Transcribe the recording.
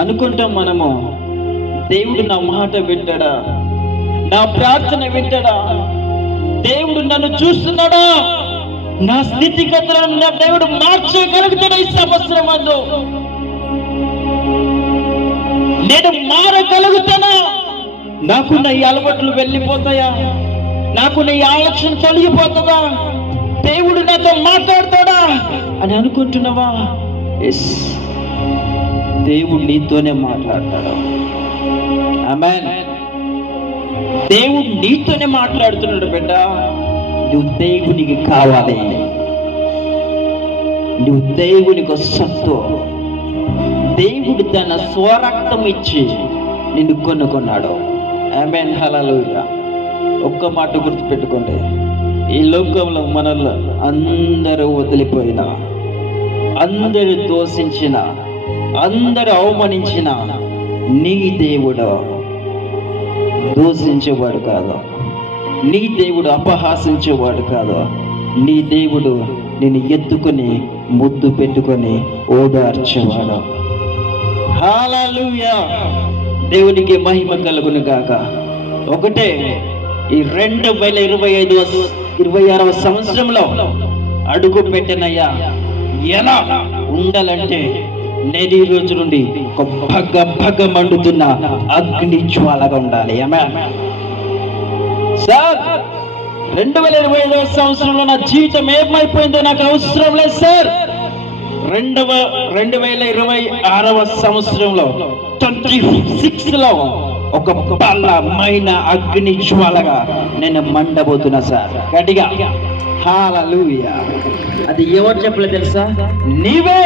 అనుకుంటాం మనము, దేవుడు నా మాట వింటాడా, నా ప్రార్థన వింటాడా, దేవుడు నన్ను చూస్తున్నాడా, నా స్థితిగతులను నా దేవుడు మార్చగలుగుతాడా, ఈ సంవత్సరం అందు నేను మారగలుగుతానా, నాకున్న ఈ అలవాట్లు వెళ్ళిపోతాయా, నాకున్న ఈ ఆలోచన తొలగిపోతుందా, దేవుడు నాతో మాట్లాడతాడా అని అనుకుంటున్నావా? ఎస్, దేవుడు నీతోనే మాట్లాడతాడు. ఆమేన్. దేవుడు నీతోనే మాట్లాడుతున్నాడు బిడ్డ. నువ్వు దేవునికి కావాలి, నువ్వు దేవునికి సత్తు. దేవుడు తన స్వరక్తం ఇచ్చి నిన్ను కొనుక్కున్నాడు. ఆమేన్, హల్లెలూయా. ఒక్క మాట గుర్తుపెట్టుకోండి, ఈ లోకంలో మనల్ని అందరూ వదిలిపోయిన, అందరూ దోషించిన, అందరూ అవమానించిన, నీ దేవుడు దూషించేవాడు కాదు, నీ దేవుడు అపహాసించేవాడు కాదు. నీ దేవుడు నిన్ను ఎత్తుకొని ముద్దు పెట్టుకొని ఓదార్చేవాడు. హల్లెలూయా. దేవునికి మహిమ కలుగును గాక. ఒకటే, ఈ 2026వ సంవత్సరంలో అడుగు పెట్టనయ్యా, ఎలా ఉండాలంటే నేను ఈ రోజు నుండి ఒక భగ మండుతున్న అగ్ని జ్వాలగా ఉండాలి. సార్, 2025వ సంవత్సరంలో నా జీవితం ఏమైపోయిందో నాకు అవసరం లేదు సార్. 2026వ సంవత్సరంలో 26లో ఒక బలమైన అగ్ని జ్వాలగా నేను మండబోతున్నా సార్. గట్టిగా హల్లెలూయా. అది ఎవరు చెప్పలేదు తెలుసా? నీవే.